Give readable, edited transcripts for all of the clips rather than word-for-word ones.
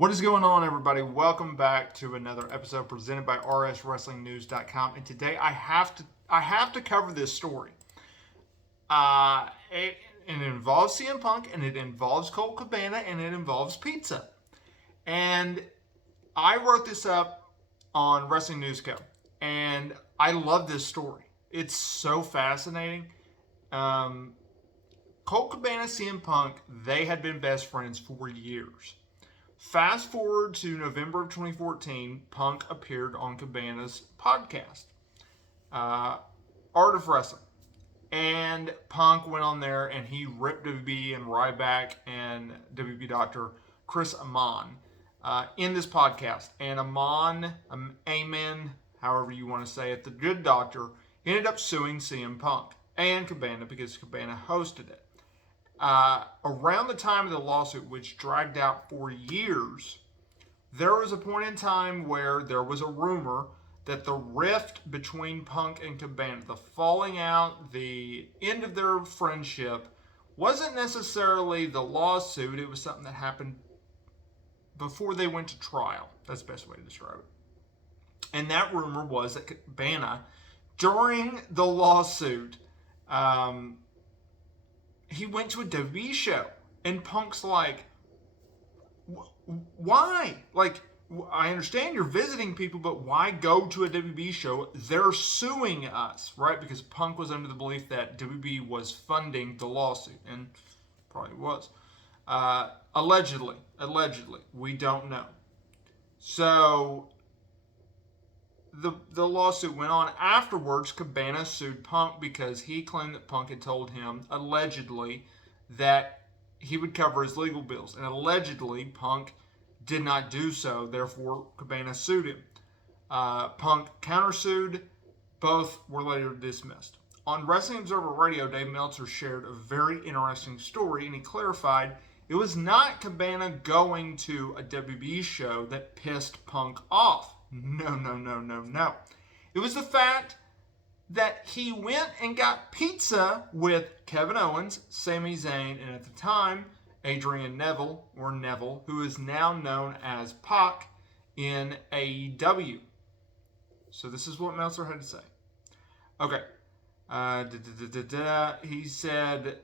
What is going on, everybody? Welcome back to another episode presented by rswrestlingnews.com. And today I have to cover this story. It involves CM Punk, and it involves Colt Cabana, and it involves pizza. And I wrote this up on Wrestling News Co. And I love this story. It's so fascinating. Colt Cabana, CM Punk, they had been best friends for years. Fast forward to November of 2014, Punk appeared on Cabana's podcast, Art of Wrestling. And Punk went on there and he ripped WB and Ryback and WB Doctor Chris Amon in this podcast. And Amon, Amen, however you want to say it, the good doctor, ended up suing CM Punk and Cabana because Cabana hosted it. Around the time of the lawsuit, which dragged out for years, there was a point in time where there was a rumor that the rift between Punk and Cabana, the falling out, the end of their friendship, wasn't necessarily the lawsuit. It was something that happened before they went to trial. That's the best way to describe it. And that rumor was that Cabana, during the lawsuit, he went to a WWE show, and Punk's like, why? Like, I understand you're visiting people, but why go to a WWE show? They're suing us, right? Because Punk was under the belief that WWE was funding the lawsuit, and probably was. Allegedly, we don't know. So the lawsuit went on. Afterwards, Cabana sued Punk because he claimed that Punk had told him, allegedly, that he would cover his legal bills. And allegedly, Punk did not do so. Therefore, Cabana sued him. Punk countersued. Both were later dismissed. On Wrestling Observer Radio, Dave Meltzer shared a very interesting story, and he clarified it was not Cabana going to a WWE show that pissed Punk off. No. It was the fact that he went and got pizza with Kevin Owens, Sami Zayn, and at the time, Adrian Neville, who is now known as Pac in AEW. So this is what Meltzer had to say. Okay. He said,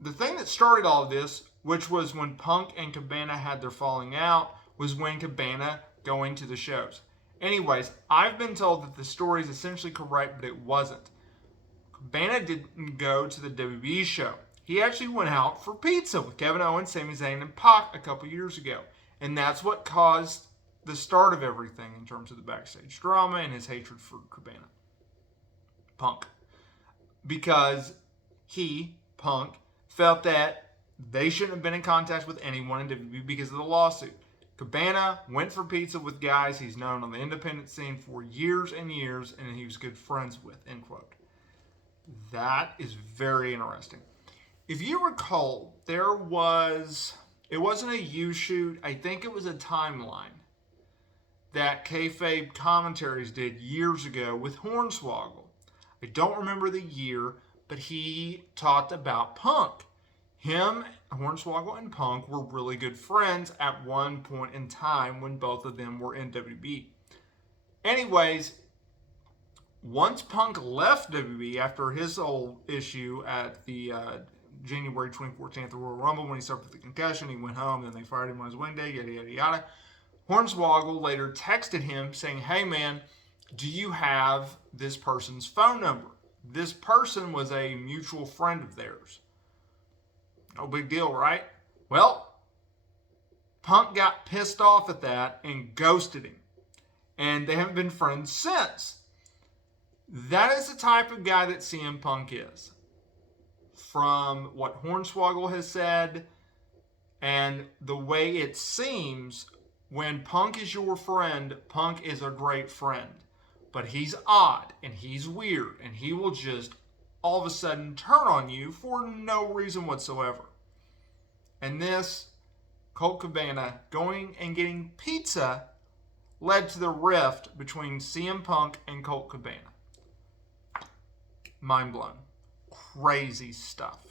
the thing that started all of this, which was when Punk and Cabana had their falling out, was when Cabana going to the shows. Anyways, I've been told that the story is essentially correct, but it wasn't. Cabana didn't go to the WWE show. He actually went out for pizza with Kevin Owens, Sami Zayn, and Pac a couple years ago. And that's what caused the start of everything in terms of the backstage drama and his hatred for Cabana. Punk. Because he, Punk, felt that they shouldn't have been in contact with anyone in WWE because of the lawsuit. Cabana went for pizza with guys he's known on the independent scene for years and years, and he was good friends with, end quote. That is very interesting. If you recall, it wasn't a U-shoot, I think it was a timeline that kayfabe commentaries did years ago with Hornswoggle. I don't remember the year, but he talked about Punk. Him, Hornswoggle, and Punk were really good friends at one point in time when both of them were in WWE. Anyways, once Punk left WWE after his old issue at the January 2014 at the Royal Rumble when he suffered the concussion, he went home, then they fired him on his wedding day, yada, yada, yada. Hornswoggle later texted him saying, hey man, do you have this person's phone number? This person was a mutual friend of theirs. No big deal, right? Well, Punk got pissed off at that and ghosted him. And they haven't been friends since. That is the type of guy that CM Punk is. From what Hornswoggle has said and the way it seems, when Punk is your friend, Punk is a great friend. But he's odd and he's weird and he will just all of a sudden turn on you for no reason whatsoever. And this, Colt Cabana going and getting pizza, led to the rift between CM Punk and Colt Cabana. Mind blown. Crazy stuff.